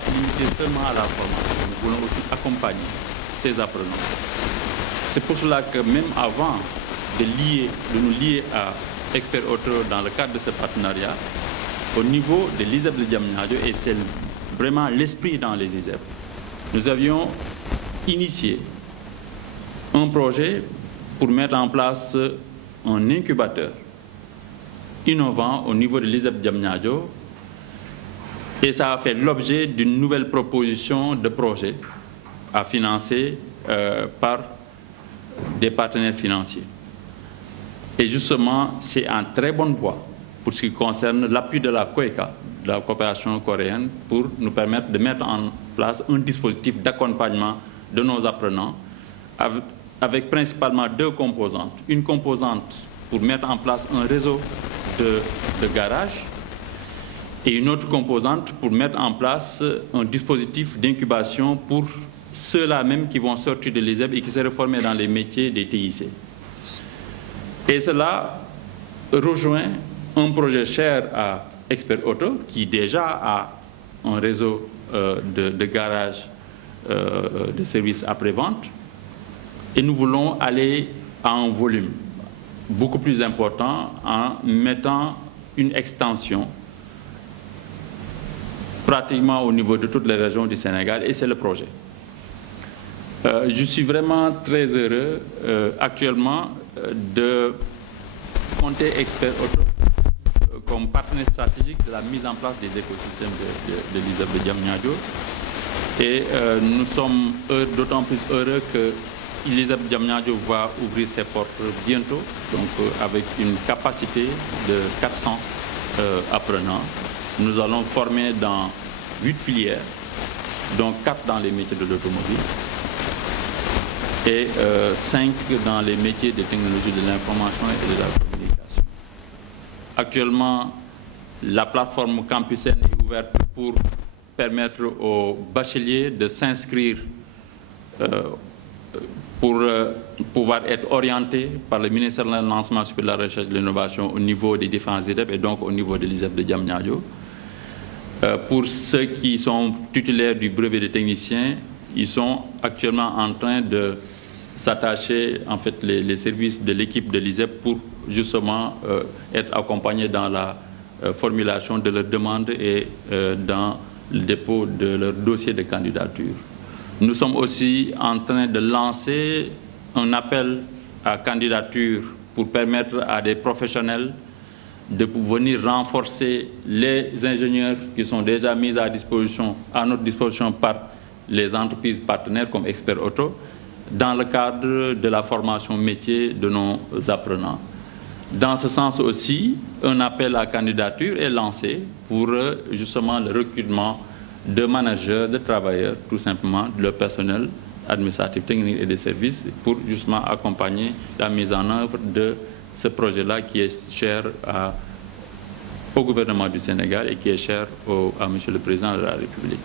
se limiter seulement à la formation. Nous voulons aussi accompagner ces apprenants. C'est pour cela que même avant de nous lier à Expert Auto dans le cadre de ce partenariat, au niveau de l'ISEP de Diamniadio, et c'est vraiment l'esprit dans les ISEP, nous avions initié un projet pour mettre en place un incubateur innovant au niveau de l'ISEP Diamniadio, et ça a fait l'objet d'une nouvelle proposition de projet à financer par des partenaires financiers. Et justement, c'est en très bonne voie pour ce qui concerne l'appui de la COECA, de la coopération coréenne, pour nous permettre de mettre en place un dispositif d'accompagnement de nos apprenants avec principalement deux composantes. Une composante pour mettre en place un réseau de garages et une autre composante pour mettre en place un dispositif d'incubation pour ceux-là même qui vont sortir de l'ISEP et qui seraient formés dans les métiers des TIC. Et cela rejoint un projet cher à Expert Auto qui déjà a un réseau de garages de services après-vente, et nous voulons aller à un volume beaucoup plus important en mettant une extension pratiquement au niveau de toutes les régions du Sénégal, et c'est le projet. Je suis vraiment très heureux actuellement de compter Expert Auto comme partenaire stratégique de la mise en place des écosystèmes de l'ISEP de Diamniadio. Et nous sommes d'autant plus heureux que l'ISEP de Diamniadio va ouvrir ses portes bientôt, donc avec une capacité de 400 apprenants. Nous allons former dans 8 filières, dont 4 dans les métiers de l'automobile et 5 dans les métiers des technologies de l'information et de la communication. Actuellement, la plateforme Campusen est ouverte pour permettre aux bacheliers de s'inscrire pour pouvoir être orientés par le ministère de l'Enseignement supérieur, de la Recherche et de l'Innovation au niveau des différents ISEP et donc au niveau de l'ISEP de Diamniadio. Pour ceux qui sont titulaires du brevet de technicien, ils sont actuellement en train de s'attacher, en fait, les services de l'équipe de l'ISEP pour justement être accompagnés dans la formulation de leurs demandes et dans le dépôt de leur dossier de candidature. Nous sommes aussi en train de lancer un appel à candidature pour permettre à des professionnels de venir renforcer les ingénieurs qui sont déjà mis à notre disposition par les entreprises partenaires comme Expert Auto, dans le cadre de la formation métier de nos apprenants. Dans ce sens aussi, un appel à candidature est lancé pour justement le recrutement de managers, de travailleurs, tout simplement, de leur personnel administratif, technique et de services, pour justement accompagner la mise en œuvre de ce projet-là qui est cher au gouvernement du Sénégal et qui est cher à Monsieur le Président de la République.